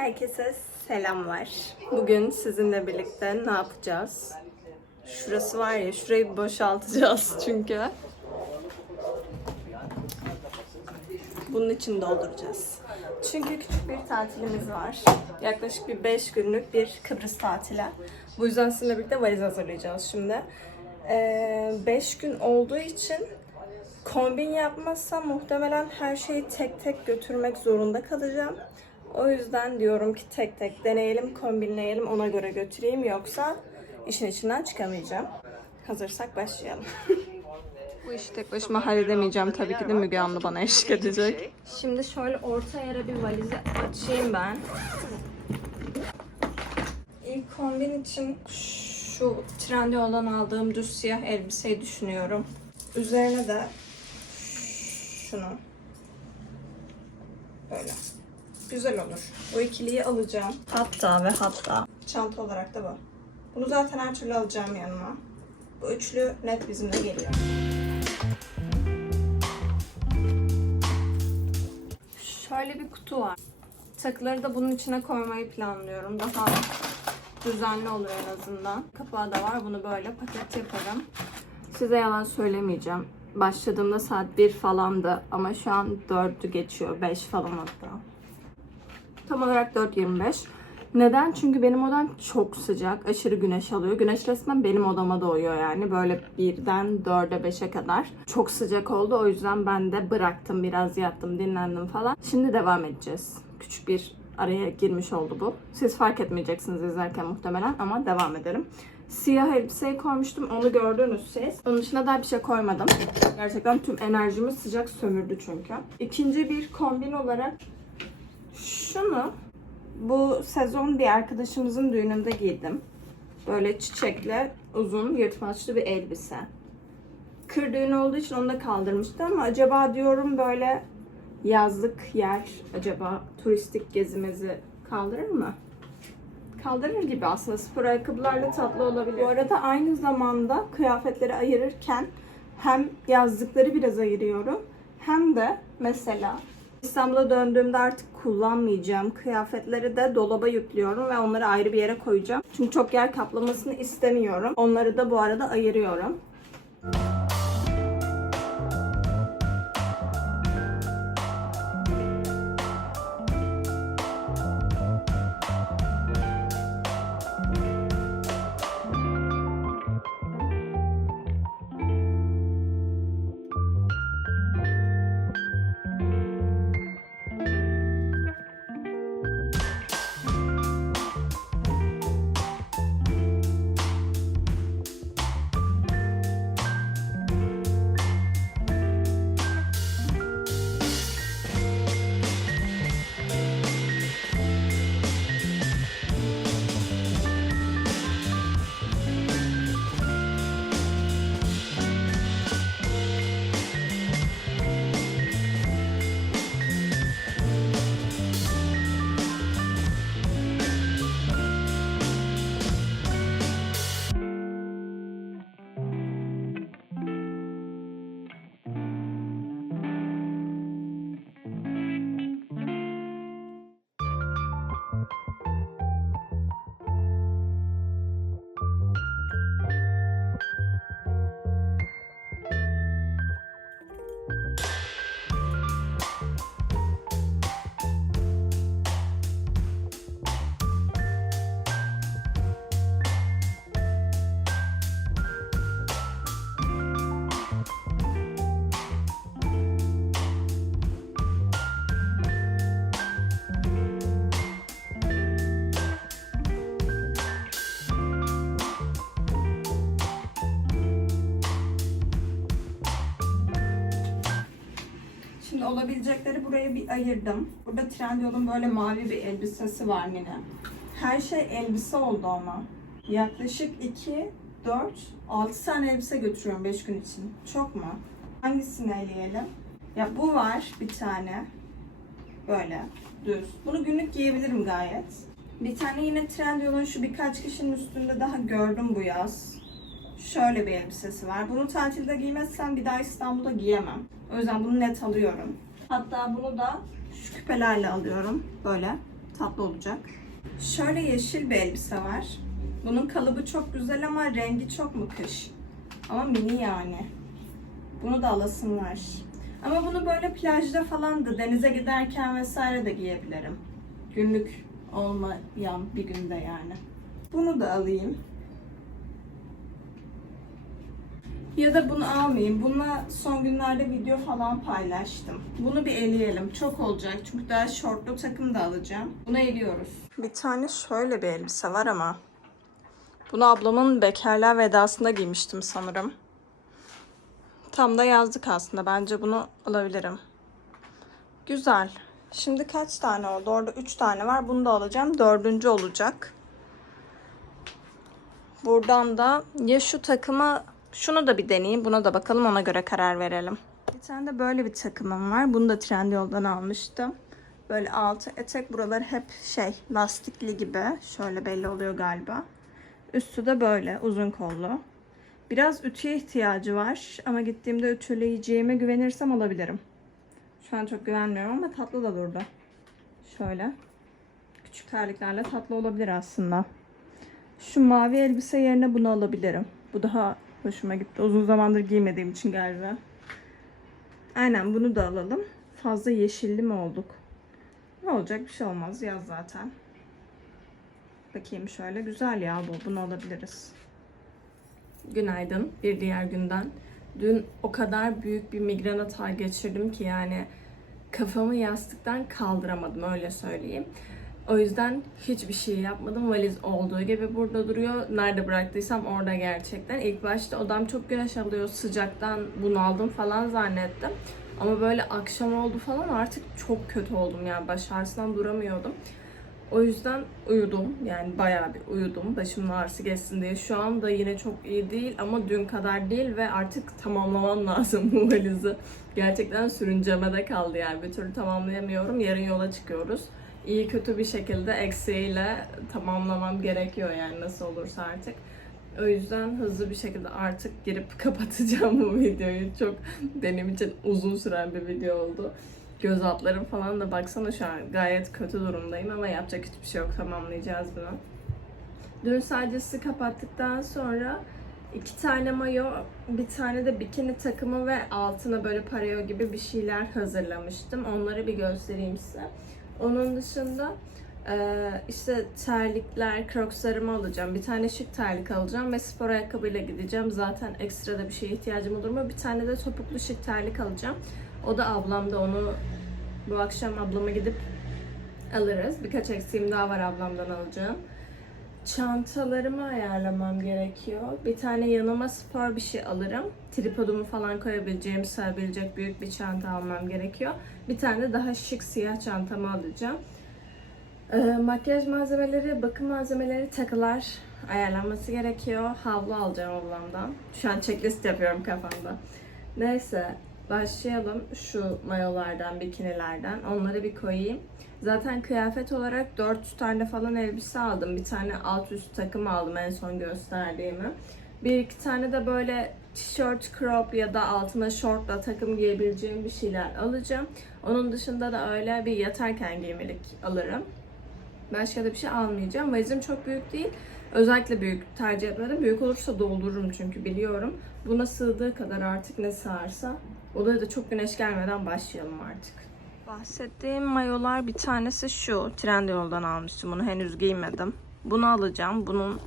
Herkese selamlar. Bugün sizinle birlikte ne yapacağız? Şurası var ya, şurayı boşaltacağız çünkü. Bunun için dolduracağız. Çünkü küçük bir tatilimiz var. Yaklaşık bir 5 günlük bir Kıbrıs tatili. Bu yüzden sizinle birlikte valiz hazırlayacağız şimdi. 5 gün olduğu için kombin yapmazsam muhtemelen her şeyi tek tek götürmek zorunda kalacağım. O yüzden diyorum ki tek tek deneyelim, kombinleyelim, ona göre götüreyim. Yoksa işin içinden çıkamayacağım. Hazırsak başlayalım. Bu işi tek başıma halledemeyeceğim. Tabii ki de Müge Anlı bana eşlik edecek. Şimdi şöyle orta yere bir valizi açayım ben. İlk kombin için şu Trendyol'dan aldığım düz siyah elbiseyi düşünüyorum. Üzerine de şunu böyle. Güzel olur. Bu ikiliyi alacağım. Hatta ve hatta çanta olarak da bu. Bunu zaten her türlü alacağım yanıma. Bu üçlü net bizimle geliyor. Şöyle bir kutu var. Takıları da bunun içine koymayı planlıyorum. Daha düzenli oluyor en azından. Kapağı da var. Bunu böyle paket yaparım. Size yalan söylemeyeceğim. Başladığımda saat 1 falandı ama şu an 4'ü geçiyor. 5 falan hatta. Tam olarak 4.25. Neden? Çünkü benim odam çok sıcak. Aşırı güneş alıyor. Güneş resmen benim odama doğuyor yani. Böyle birden 4'e 5'e kadar. Çok sıcak oldu. O yüzden ben de bıraktım. Biraz yattım, dinlendim falan. Şimdi devam edeceğiz. Küçük bir araya girmiş oldu bu. Siz fark etmeyeceksiniz izlerken muhtemelen ama devam edelim. Siyah elbiseyi koymuştum. Onu gördünüz siz. Onun dışında daha bir şey koymadım. Gerçekten tüm enerjimi sıcak sömürdü çünkü. İkinci bir kombin olarak şunu bu sezon bir arkadaşımızın düğününde giydim. Böyle çiçekli, uzun, yırtmaçlı bir elbise. Kır düğünü olduğu için onu da kaldırmıştı ama acaba diyorum böyle yazlık yer acaba turistik gezimizi kaldırır mı? Kaldırır gibi aslında spor ayakkabılarla tatlı olabilir. Bu arada aynı zamanda kıyafetleri ayırırken hem yazlıkları biraz ayırıyorum hem de mesela İstanbul'a döndüğümde artık kullanmayacağım kıyafetleri de dolaba yüklüyorum ve onları ayrı bir yere koyacağım. Çünkü çok yer kaplamasını istemiyorum. Onları da bu arada ayırıyorum. Şimdi olabilecekleri buraya bir ayırdım. Burada Trendyol'un böyle mavi bir elbisesi var yine. Her şey elbise oldu ama. Yaklaşık 2, 4, 6 tane elbise götürüyorum 5 gün için. Çok mu? Hangisini eleyelim? Ya bu var bir tane. Böyle düz. Bunu günlük giyebilirim gayet. Bir tane yine Trendyol'un şu birkaç kişinin üstünde daha gördüm bu yaz. Şöyle bir elbisesi var. Bunu tatilde giymezsem bir daha İstanbul'da giyemem. O yüzden bunu net alıyorum. Hatta bunu da şu küpelerle alıyorum. Böyle tatlı olacak. Şöyle yeşil bir elbise var. Bunun kalıbı çok güzel ama rengi çok mu kış? Ama mini yani. Bunu da alasım var. Ama bunu böyle plajda falan da denize giderken vesaire de giyebilirim. Günlük olmayan bir günde yani. Bunu da alayım. Ya da bunu almayayım. Bununla son günlerde video falan paylaştım. Bunu bir eleyelim. Çok olacak çünkü daha şortlu takım da alacağım. Bunu eliyoruz. Bir tane şöyle bir elbise var ama. Bunu ablamın bekarlığa vedasında giymiştim sanırım. Tam da yazdık aslında. Bence bunu alabilirim. Güzel. Şimdi kaç tane oldu? Orada 3 tane var. Bunu da alacağım. Dördüncü olacak. Buradan da ya şu takımı şunu da bir deneyeyim. Buna da bakalım ona göre karar verelim. Bir tane de böyle bir takımım var. Bunu da Trendyol'dan almıştım. Böyle altı etek buralar hep şey lastikli gibi. Şöyle belli oluyor galiba. Üstü de böyle uzun kollu. Biraz ütüye ihtiyacı var ama gittiğimde ütüleyeceğime güvenirsem alabilirim. Şu an çok güvenmiyorum ama tatlı da durdu. Şöyle. Küçük terliklerle tatlı olabilir aslında. Şu mavi elbise yerine bunu alabilirim. Bu daha hoşuma gitti. Uzun zamandır giymediğim için galiba. Aynen bunu da alalım. Fazla yeşilli mi olduk? Ne olacak bir şey olmaz. Yaz zaten. Bakayım şöyle. Güzel ya bu. Bunu alabiliriz. Günaydın. Bir diğer günden. Dün o kadar büyük bir migren atağı geçirdim ki yani kafamı yastıktan kaldıramadım öyle söyleyeyim. O yüzden hiçbir şey yapmadım. Valiz olduğu gibi burada duruyor. Nerede bıraktıysam orada gerçekten. İlk başta odam çok güneş alıyor. Sıcaktan bunaldım falan zannettim. Ama böyle akşam oldu falan artık çok kötü oldum yani baş ağrısından duramıyordum. O yüzden uyudum. Yani bayağı bir uyudum. Başımın ağrısı geçsin diye. Şu anda yine çok iyi değil ama dün kadar değil ve artık tamamlamam lazım bu valizi. Gerçekten sürüncemede kaldı yani. Bir türlü tamamlayamıyorum. Yarın yola çıkıyoruz. İyi kötü bir şekilde eksiğiyle tamamlamam gerekiyor yani nasıl olursa artık. O yüzden hızlı bir şekilde artık girip kapatacağım bu videoyu. Çok benim için uzun süren bir video oldu. Göz altlarım falan da baksana şu an gayet kötü durumdayım ama yapacak hiçbir şey yok tamamlayacağız bunu. Dün sadece kapattıktan sonra iki tane mayo, bir tane de bikini takımı ve altına böyle pareo gibi bir şeyler hazırlamıştım. Onları bir göstereyim size. Onun dışında e, işte terlikler, crocslarımı alacağım. Bir tane şık terlik alacağım ve spor ayakkabıyla gideceğim. Zaten ekstra da bir şeye ihtiyacım olur mu? Bir tane de topuklu şık terlik alacağım. O da ablamda onu bu akşam ablama gidip alırız. Birkaç eksiğim daha var ablamdan alacağım. Çantalarımı ayarlamam gerekiyor. Bir tane yanıma spor bir şey alırım. Tripodumu falan koyabileceğim, sığabilecek büyük bir çanta almam gerekiyor. Bir tane daha şık siyah çantamı alacağım. Ee, makyaj malzemeleri, bakım malzemeleri, takılar ayarlanması gerekiyor. Havlu alacağım ablamdan. Şu an checklist yapıyorum kafamda. Neyse başlayalım şu mayolardan, bikinilerden. Onları bir koyayım. Zaten kıyafet olarak 4 tane falan elbise aldım. Bir tane alt üst takım aldım en son gösterdiğimi. Bir iki tane de böyle tişört, crop ya da altına şortla takım giyebileceğim bir şeyler alacağım. Onun dışında da öyle bir yatarken giymelik alırım. Başka da bir şey almayacağım. Valizim çok büyük değil. Özellikle büyük tercih etmedim. Büyük olursa doldururum çünkü biliyorum. Buna sığdığı kadar artık ne sığarsa. Odaya da çok güneş gelmeden başlayalım artık. Bahsettiğim mayolar bir tanesi şu. Trendyol'dan almıştım. Bunu henüz giymedim. Bunu alacağım. Bunun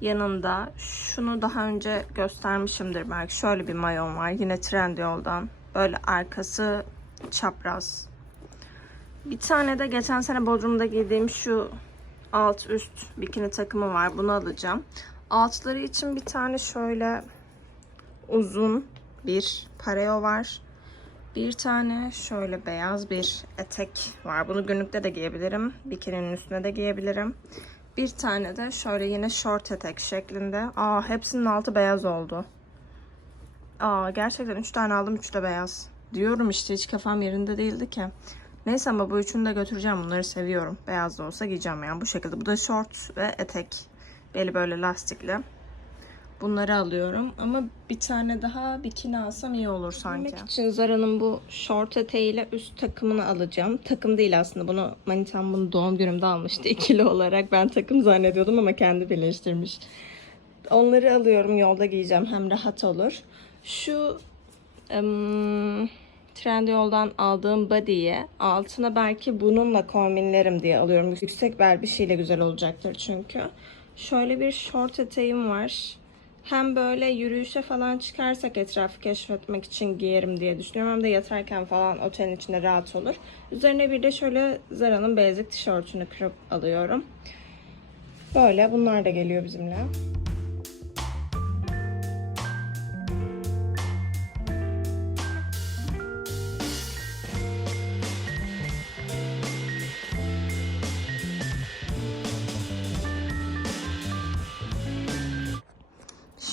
yanında şunu daha önce göstermişimdir belki. Şöyle bir mayon var. Yine Trendyol'dan. Böyle arkası çapraz. Bir tane de geçen sene Bodrum'da giydiğim şu alt üst bikini takımı var. Bunu alacağım. Altları için bir tane şöyle uzun bir pareo var. Bir tane şöyle beyaz bir etek var. Bunu günlükte de giyebilirim. Bikininin üstüne de giyebilirim. Bir tane de şöyle yine short etek şeklinde. Aa hepsinin altı beyaz oldu. Aa gerçekten 3 tane aldım 3 de beyaz. Diyorum işte hiç kafam yerinde değildi ki. Neyse ama bu üçünü de götüreceğim. Bunları seviyorum. Beyaz da olsa giyeceğim yani bu şekilde. Bu da short ve etek. Beli böyle lastikli. Bunları alıyorum ama bir tane daha bikini alsam iyi olur sanki. Giymek için Zara'nın bu şort eteğiyle üst takımını alacağım. Takım değil aslında bunu manitam bunu doğum günümde almıştı ikili olarak. Ben takım zannediyordum ama kendi birleştirmiş. Onları alıyorum yolda giyeceğim hem rahat olur. Şu ım, Trendyol'dan aldığım body'ye altına belki bununla kombinlerim diye alıyorum. Yüksek bel bir şeyle güzel olacaktır çünkü. Şöyle bir short eteğim var. Hem böyle yürüyüşe falan çıkarsak etrafı keşfetmek için giyerim diye düşünüyorum. Hem de yatarken falan otelin içinde rahat olur. Üzerine bir de şöyle Zara'nın basic tişörtünü kırıp alıyorum. Böyle bunlar da geliyor bizimle.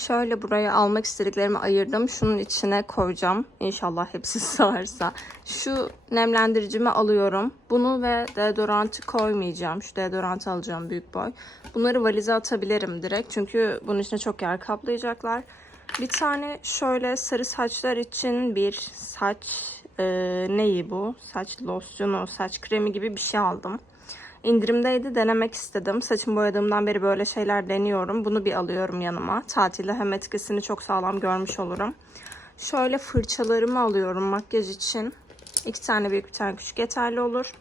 Şöyle buraya almak istediklerimi ayırdım. Şunun içine koyacağım. İnşallah hepsi sığarsa. Şu nemlendiricimi alıyorum. Bunu ve deodorantı koymayacağım. Şu deodorantı alacağım büyük boy. Bunları valize atabilirim direkt. Çünkü bunun içine çok yer kaplayacaklar. Bir tane şöyle sarı saçlar için bir saç e, neyi bu? Saç losyonu, saç kremi gibi bir şey aldım. İndirimdeydi denemek istedim. Saçımı boyadığımdan beri böyle şeyler deniyorum. Bunu bir alıyorum yanıma. Tatilde hem etkisini çok sağlam görmüş olurum. Şöyle fırçalarımı alıyorum makyaj için. İki tane büyük bir tane küçük yeterli olur.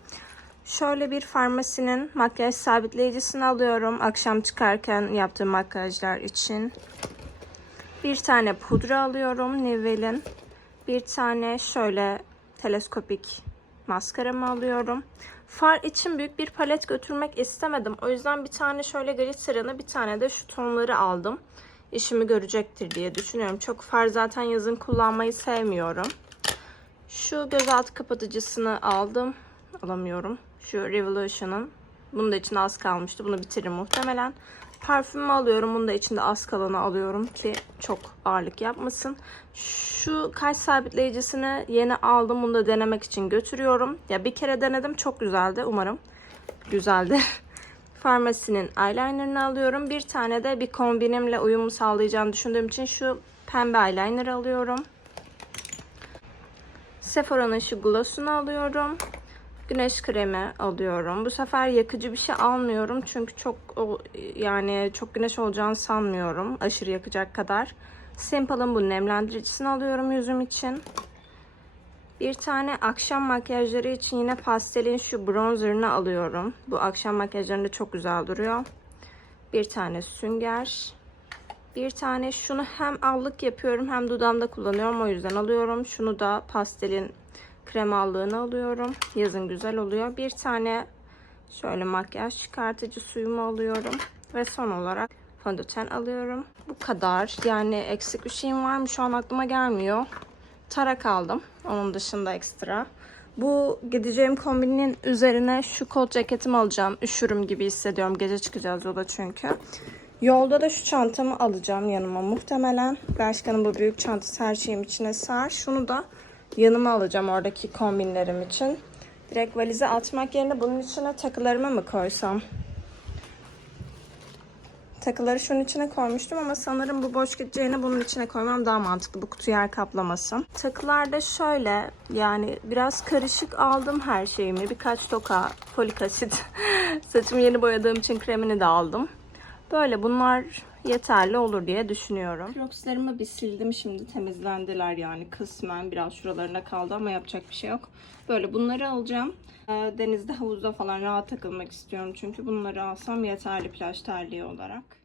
Şöyle bir farmasinin makyaj sabitleyicisini alıyorum. Akşam çıkarken yaptığım makyajlar için. Bir tane pudra alıyorum Nivel'in. Bir tane şöyle teleskopik maskaramı alıyorum. Far için büyük bir palet götürmek istemedim. O yüzden bir tane şöyle glitterını bir tane de şu tonları aldım. İşimi görecektir diye düşünüyorum. Çok far zaten yazın kullanmayı sevmiyorum. Şu gözaltı kapatıcısını aldım. Alamıyorum. Şu Revolution'ın. Bunun da içinde az kalmıştı. Bunu bitiririm muhtemelen. Parfümümü alıyorum. Bunu da içinde az kalanı alıyorum ki çok ağırlık yapmasın. Şu kaş sabitleyicisini yeni aldım. Bunu da denemek için götürüyorum. Ya bir kere denedim. Çok güzeldi. Umarım güzeldi. Farmasinin eyelinerını alıyorum. Bir tane de bir kombinimle uyumu sağlayacağını düşündüğüm için şu pembe eyeliner alıyorum. Sephora'nın şu gloss'unu alıyorum. Güneş kremi alıyorum. Bu sefer yakıcı bir şey almıyorum. Çünkü çok yani çok güneş olacağını sanmıyorum. Aşırı yakacak kadar. Simple'ın bu nemlendiricisini alıyorum yüzüm için. Bir tane akşam makyajları için yine pastelin şu bronzerını alıyorum. Bu akşam makyajlarında çok güzel duruyor. Bir tane sünger. Bir tane şunu hem allık yapıyorum hem dudağımda kullanıyorum. O yüzden alıyorum. Şunu da pastelin kremallığını alıyorum. Yazın güzel oluyor. Bir tane şöyle makyaj çıkartıcı suyumu alıyorum. Ve son olarak fondöten alıyorum. Bu kadar. Yani eksik bir şeyim var mı şu an aklıma gelmiyor. Tarak aldım. Onun dışında ekstra. Bu gideceğim kombinin üzerine şu kot ceketimi alacağım. Üşürüm gibi hissediyorum. Gece çıkacağız yola çünkü. Yolda da şu çantamı alacağım yanıma muhtemelen. Bershka'nın bu büyük çantası her şeyim içine sığar. Şunu da yanıma alacağım oradaki kombinlerim için. Direkt valize atmak yerine bunun içine takılarımı mı koysam? Takıları şunun içine koymuştum ama sanırım bu boş gideceğine bunun içine koymam daha mantıklı. Bu kutu yer kaplamasın. Takılar da şöyle yani biraz karışık aldım her şeyimi. Birkaç toka folik asit. Saçımı yeni boyadığım için kremini de aldım. Böyle bunlar yeterli olur diye düşünüyorum. Crocs'larımı bir sildim şimdi temizlendiler yani kısmen biraz şuralarına kaldı ama yapacak bir şey yok. Böyle bunları alacağım. Ee, Denizde havuzda falan rahat takılmak istiyorum çünkü bunları alsam yeterli plaj terliği olarak.